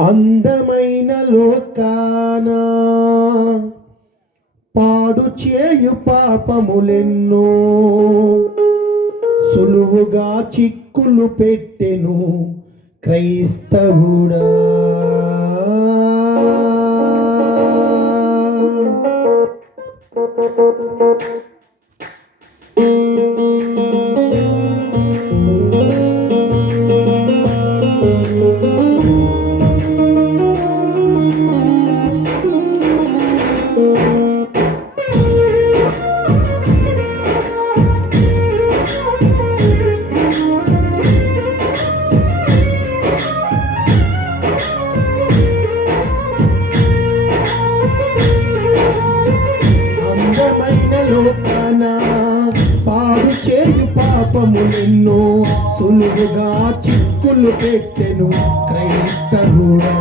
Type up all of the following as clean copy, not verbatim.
అందమైన లోకాన పాడు చేయు పాపములెన్నో సులువుగా చిక్కులు పెట్టెను క్రైస్తవుడా. పాడు చేయు పాపములెన్నో సులువుగా చిక్కులు పెట్టెను క్రైస్తవుడా.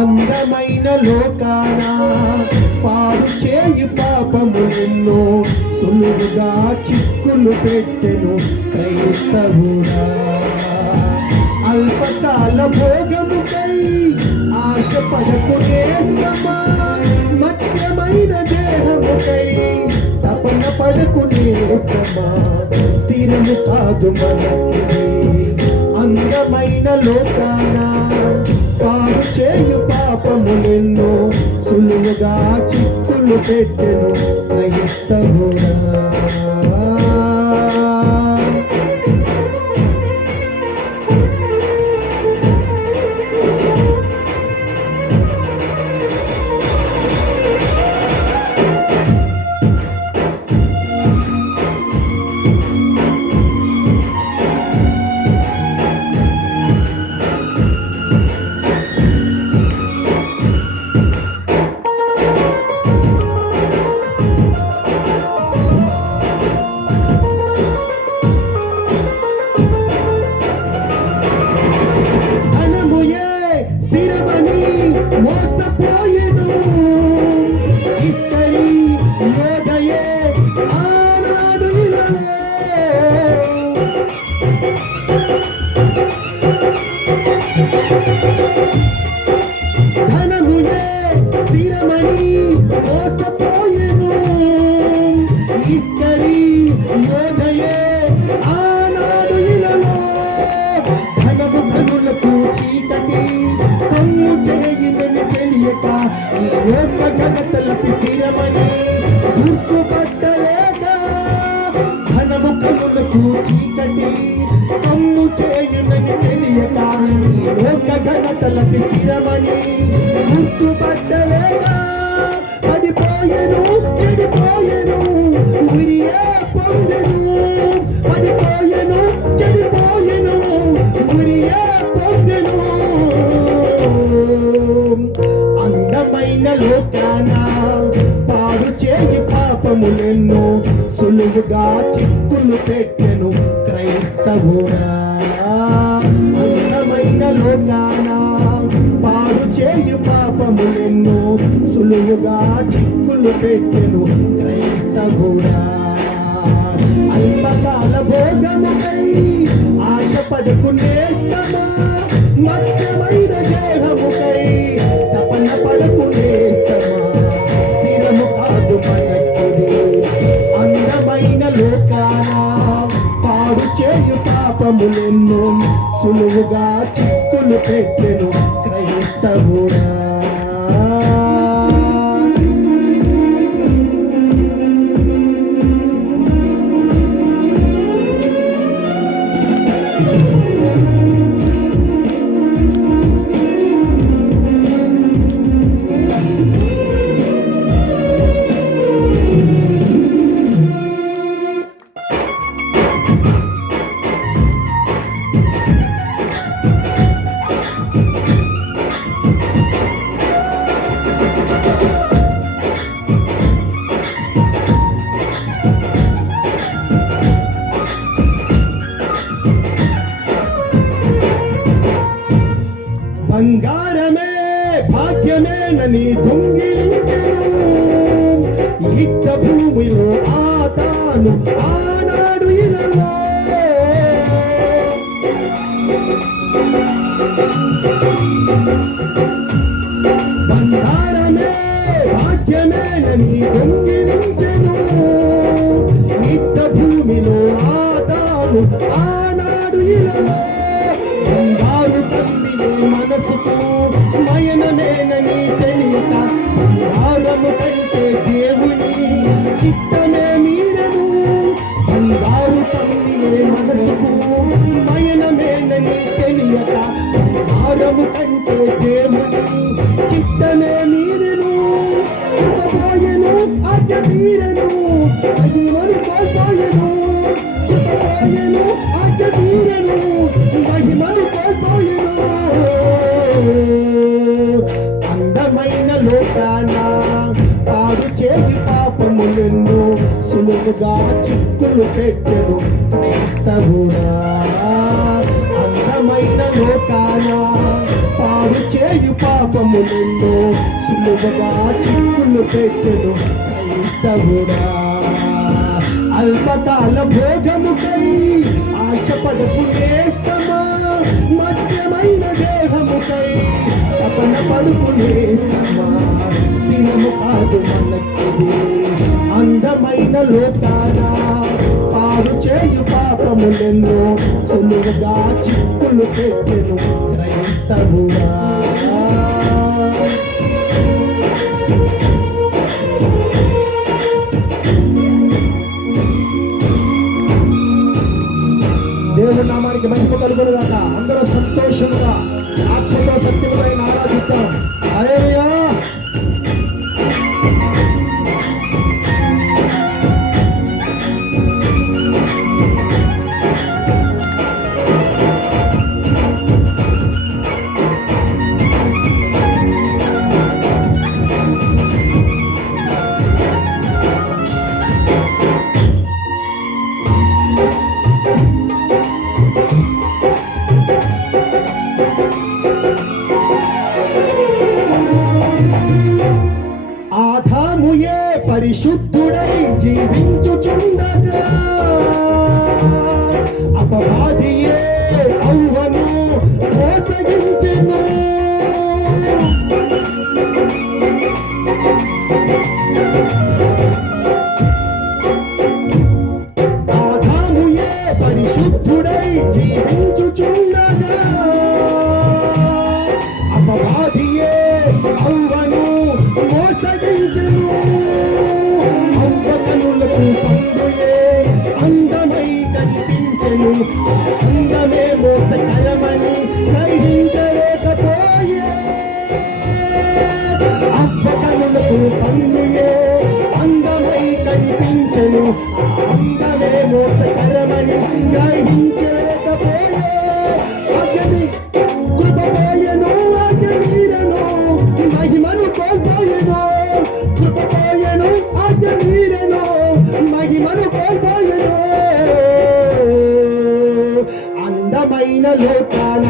అందమైన లోకాన పాడు చేయు పాపములెన్నో సులువుగా చిక్కులు పెట్టెను క్రైస్తవుడా. అల్పకాల భోగముకై ఆశపడకు నేస్తమా, మధ్యమైన దేహముకై తపన పడకు నేస్తమా, స్థిరము కాదు మనకి. అందమైన లోకాన పాడు చేయు పాపములెన్నో సులువుగా చిక్కులు పెట్టెను క్రైస్తవుడా. మోసపోయేను ఇస్తరి యోదయే ఆనాడు ధనముయే స్థిరమని మోసపోయేను ఇస్తరి యోదయే ఆనాడు ఇలలో. ధనము ధనులకు చీకటి కమ్ము చేయమని తెలియక ఈ లోక ఘనతలకి స్థిరమని గుర్తుపట్టలేదా. ధనము కనులకు చీకటి కమ్ము చేయమని తెలియక ఈ లోక ఘనతలకి స్థిరమని గుర్తుపట్టలేదా. పడిపోయెను చెడిపోయెను ఉరియే పొందెను, పడిపోయెను చెడిపోయెను ఉరియే పొందెను. అందమైన లోకాన పాడు చేయి పాపములెన్నో సులువుగా చిక్కులు పెట్టెను క్రైస్తవుడా. అందమైన లోకాన పాడు చేయి పాపములెన్నో సులువుగా చిక్కులు పెట్టెను క్రైస్తవుడా. అల్పకాల భోగముకై ఆశపడకు నేస్తమా, మధ్యమైన దేహముకై తపన పడకు నేస్తమా, స్థిరము కాదు మనకిది. అందమైన లోకాన పాడు చేయు పాపములెన్నో సులువుగా చిక్కులు పెట్టెను క్రైస్తవుడా. బంగారమే భాగ్యమేనని దొంగిలించెను యుద్ధ భూమిలో ఆతాను ఆనాడు ఇలలో. బంగారమే భాగ్యమేనని దొంగిలించెను యుద్ధ భూమిలో ఆదాము ఆనాడు ఇలలో బంగారు తల్లిని మనసుకు మయనమేనని తెలియక బంగారము కంటే దేవుని చిత్తమే మీరను బంగారు తల్లిని మనసుకు మయనమేనని తెలియక బంగారము కంటే దేవుని చిత్తమే మీరను పోయను ఆజ్ఞ మీరను మహిమను కోల్పోయను పోయను ఆజ్ఞ మీరను మహిమను కోల్పోయను అందమైన లోకాన పాడు చేయి పాపములను సులువుగా చిక్కులు పెట్టెను క్రైస్తవుడా అందమైన లోకాన పాడు చేయు పాపములను సులువుగా చిక్కులు పెట్టెను క్రైస్తవుడా అల్పకాల భోగముకై ఆశపడకు నేస్తమా మధ్యమైన దేహముకై తపన పడుకు నేస్తమా స్థిరము కాదు మనకిది అందమైన లోకాన పాడు చేయు పాపములెన్నో సులువుగా చిక్కులు పెట్టెను క్రైస్తవుడా దేవుని నామానికి మహిమ కలుగునుగాక. అందరూ సంతోషంగా ఆత్మతో సత్యమైన ఆరాధిస్తాం. హల్లెలూయా. ఆదాముయే పరిశుద్ధుడై జీవించుచుండగా అపవాదియే అవ్వను మోసగించెను ఆదాముయే పరిశుద్ధుడై జీవించుచుండగా అపవాదియే అవ్వను మోసగించెను అవ్వ కనులకు సందుయే అందమై కనిపించెను అందమే మోసకరమని గ్రహించలేకపోయే అవ్వ కనులకు పందుయే అందమై కనిపించెను అందమే మోసకరమని గ్రహించలేకపోయే అగ్ని కృపపోయెను అగ్నిరను మహిమను కోల్పోయెను కృపపోయెను అగ్నిరను మహిమను కోల్పోయెను అందమైన లోకాన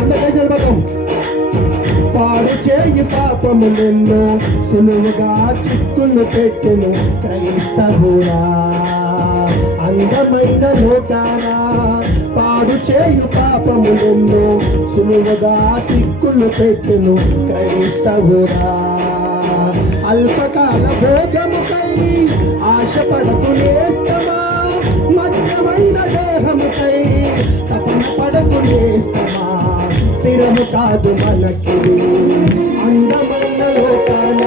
పాడు చేయి పాపములెన్నో సులువుగా చిక్కులు పెట్టెను క్రైస్తవుడా అందమైన లోకాన పాడు చేయు పాపములెన్నో సులువుగా చిక్కులు పెట్టెను క్రైస్తవుడా అల్పకాల భోగముకై ఆశపడకు నేస్తమా మధ్యమైన దేహముకై తపన పడకు నేస్తమా స్థిరము కాదు మనకిది అందమైన లోకాన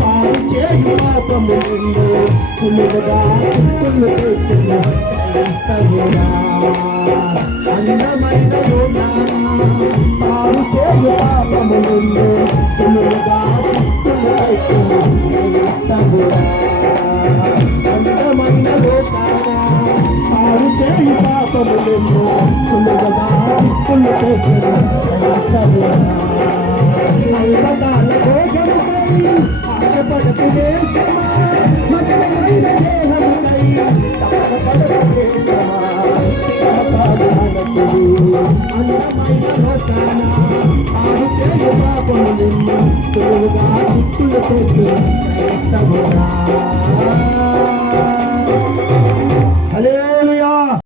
పాడు చేయు పాపములెన్నో సులువుగా చిక్కులు పెట్టెను క్రైస్తవుడా అందమైన లోకాన పాడు చేయు పాపములెన్నో సులువుగా చిక్కులు పెట్టెను క్రైస్తవుడా అందమైన లోకాన పాడు చేయు పాపములెన్నో సులువుగా చిక్కులు పెట్టెను క్రైస్తవుడా అల్పకాల భోగముకై ఆశపడకు నేస్తమా మధురమైన దేహముకై తపన పడకు నేస్తమా అందమైన లోకాన పాడు చేయు పాపములెన్నో సులువుగా చిక్కులు పెట్టెను క్రైస్తవుడా